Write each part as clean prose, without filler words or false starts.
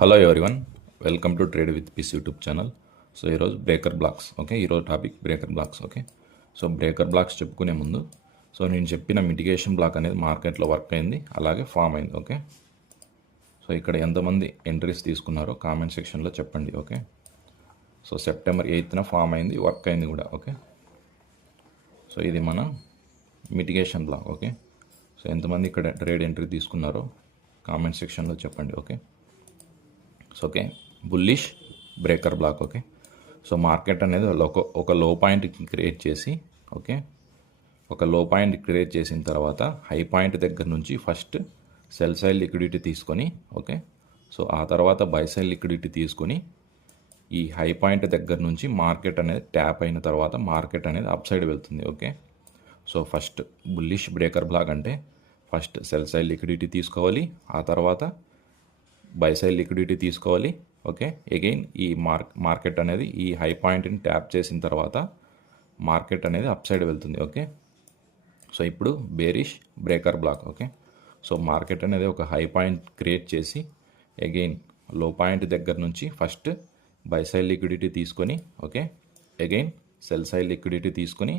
Hello everyone, welcome to trade with piece YouTube channel. So ఈరోజు breaker blocks. Okay, ఈరోజు topic breaker blocks. Okay, so breaker blocks చెప్పుకునే ముందు నేను చెప్పిన mitigation black అనేది మార్కెట్లో వర్క్ అయింది, అలాగే ఫామ్ అయింది. ఓకే, సో ఇక్కడ ఎంతమంది ఎంట్రీస్ తీసుకున్నారో కామెంట్ సెక్షన్లో చెప్పండి. ఓకే, సో సెప్టెంబర్ 8న ఫామ్ అయింది, వర్క్ అయింది కూడా. ఓకే, సో ఇది మన మిటిగేషన్ బ్లాక్. ఓకే, సో ఎంతమంది ఇక్కడ ట్రేడ్ ఎంట్రీ తీసుకున్నారో కామెంట్ సెక్షన్లో చెప్పండి. Okay, so okay, bullish breaker block. Okay, so market అనేది ఒక లో పాయింట్ క్రియేట్ చేసి, ఓకే, ఒక లో పాయింట్ క్రియేట్ చేసిన తర్వాత హై పాయింట్ దగ్గర నుంచి ఫస్ట్ సెల్ సైడ్ లిక్విడిటీ తీసుకొని, ఓకే, సో ఆ తర్వాత బై సైడ్ లిక్విడిటీ తీసుకొని ఈ హై పాయింట్ దగ్గర నుంచి మార్కెట్ అనేది ట్యాప్ అయిన తర్వాత మార్కెట్ అనేది అప్ సైడ్ వెళ్తుంది. Okay, so first bullish breaker block అంటే ఫస్ట్ సెల్ సైడ్ లిక్విడిటీ తీసుకోవాలి, ఆ తర్వాత బై సైడ్ లిక్విడిటీ తీసుకోవాలి. ఓకే, అగైన్ ఈ మార్కెట్ అనేది ఈ హై పాయింట్ని ట్యాప్ చేసిన తర్వాత మార్కెట్ అనేది అప్ సైడ్ వెళ్తుంది. ఓకే, సో ఇప్పుడు bearish breaker block. Okay, so market అనేది ఒక హై పాయింట్ క్రియేట్ చేసి అగైన్ లో పాయింట్ దగ్గర నుంచి ఫస్ట్ బై సైడ్ లిక్విడిటీ తీసుకొని, okay, again sell side liquidity తీసుకొని,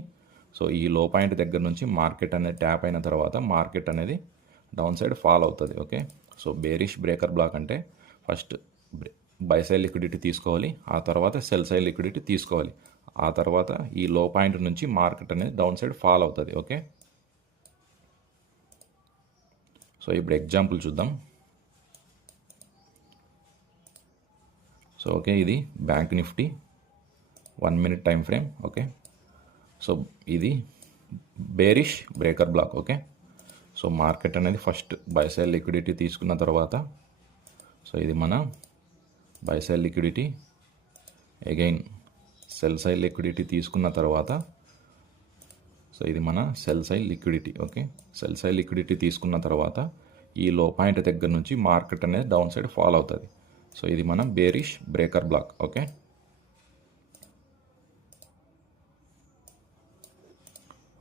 సో ఈ లో పాయింట్ దగ్గర నుంచి మార్కెట్ అనేది ట్యాప్ అయిన తర్వాత మార్కెట్ అనేది డౌన్ సైడ్ ఫాల్ అవుతుంది. Okay, so bearish breaker block అంటే ఫస్ట్ బై సైడ్ లిక్విడిటీ తీసుకోవాలి, ఆ తర్వాత సెల్ సైడ్ లిక్విడిటీ తీసుకోవాలి, ఆ తర్వాత ఈ లో పాయింట్ నుంచి మార్కెట్ అనేది డౌన్ సైడ్ ఫాల్ అవుతుంది. ఓకే, సో ఇప్పుడు ఎగ్జాంపుల్ చూద్దాం. సో ఓకే, ఇది bank Nifty 1 minute time frame. Okay, so ఇది bearish breaker block. Okay, so market అనేది ఫస్ట్ బై సైడ్ లిక్విడిటీ తీసుకున్న తర్వాత, సో ఇది మన buy side liquidity, again sell side liquidity తీసుకున్న తర్వాత, సో ఇది మన sell side liquidity. Okay, sell side liquidity తీసుకున్న తర్వాత ఈ లో పాయింట్ దగ్గర నుంచి మార్కెట్ అనేది డౌన్ సైడ్ ఫాల్ అవుతుంది. సో ఇది మన bearish breaker block. Okay,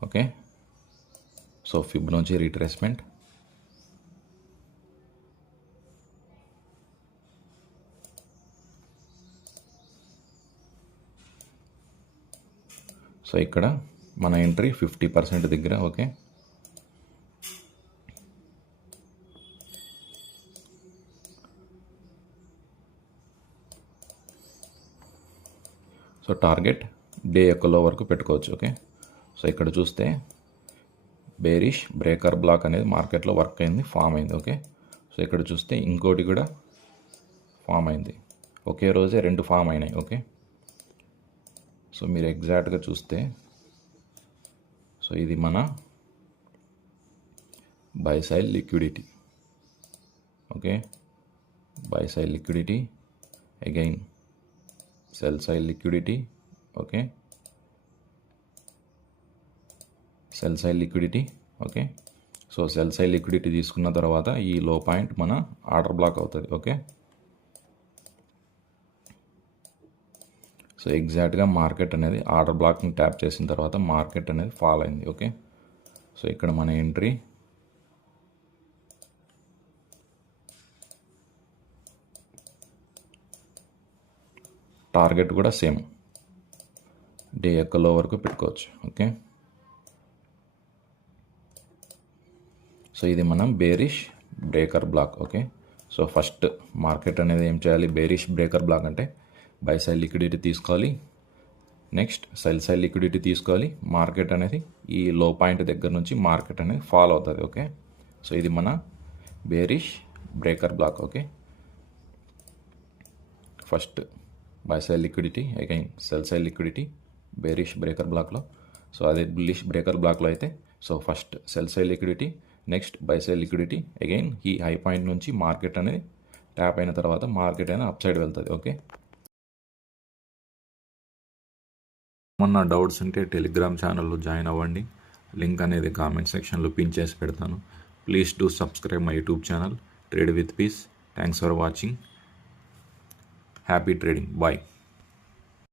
okay, so Fibonacci retracement, so ఇక్కడ మన ఎంట్రీ 50% దగ్గర. ఓకే, సో టార్గెట్ డే యొక్క లో వరకు పెట్టుకోవచ్చు. ఓకే, సో ఇక్కడ చూస్తే బేరిష్ బ్రేకర్ బ్లాక్ అనేది మార్కెట్లో వర్క్ అయింది, ఫామ్ అయింది. ఓకే, సో ఇక్కడ చూస్తే ఇంకోటి కూడా ఫామ్ అయింది, ఒకే రోజే 2 ఫామ్ అయినాయి. ఓకే, సో మీరు ఎగ్జాక్ట్గా చూస్తే, సో ఇది మన buy side liquidity. Okay, by side liquidity, again sell side liquidity. Okay, sell side liquidity. Okay, so cell side liquidity తీసుకున్న తర్వాత ఈ లో పాయింట్ మన ఆర్డర్ బ్లాక్ అవుతుంది. ఓకే, సో ఎగ్జాక్ట్గా మార్కెట్ అనేది ఆర్డర్ బ్లాక్ని ట్యాప్ చేసిన తర్వాత మార్కెట్ అనేది ఫాల్ అయింది. ఓకే, సో ఇక్కడ మన ఎంట్రీ టార్గెట్ కూడా సేమ్ డే యొక్క లో వరకు పెట్టుకోవచ్చు. ఓకే, సో ఇది మనం bearish breaker block. Okay, so first market అనేది ఏం చేయాలి, బేరిష్ బ్రేకర్ బ్లాక్ అంటే బై సైడ్ లిక్విడిటీ తీసుకోవాలి, నెక్స్ట్ సెల్ సైడ్ లిక్విడిటీ తీసుకోవాలి, మార్కెట్ అనేది ఈ లో పాయింట్ దగ్గర నుంచి మార్కెట్ అనేది ఫాల్ అవుతుంది. ఓకే, సో ఇది మన bearish breaker block. Okay, first buy side liquidity, again sell side liquidity bearish breaker బ్లాక్లో. సో అదే బుల్లిష్ బ్రేకర్ బ్లాక్లో అయితే so first sell side liquidity, next buy side liquidity, again ఈ high point నుంచి market అనేది tap అయిన తర్వాత market అనేది అప్ సైడ్ వెళ్తుంది. ఓకే, ఏమన్నా డౌట్స్ ఉంటే టెలిగ్రామ్ ఛానల్లో జాయిన్ అవ్వండి, లింక్ అనేది కామెంట్ సెక్షన్లో పిన్ చేసి పెడతాను. Please do subscribe my YouTube channel trade with peace. Thanks for watching. Happy trading. Bye.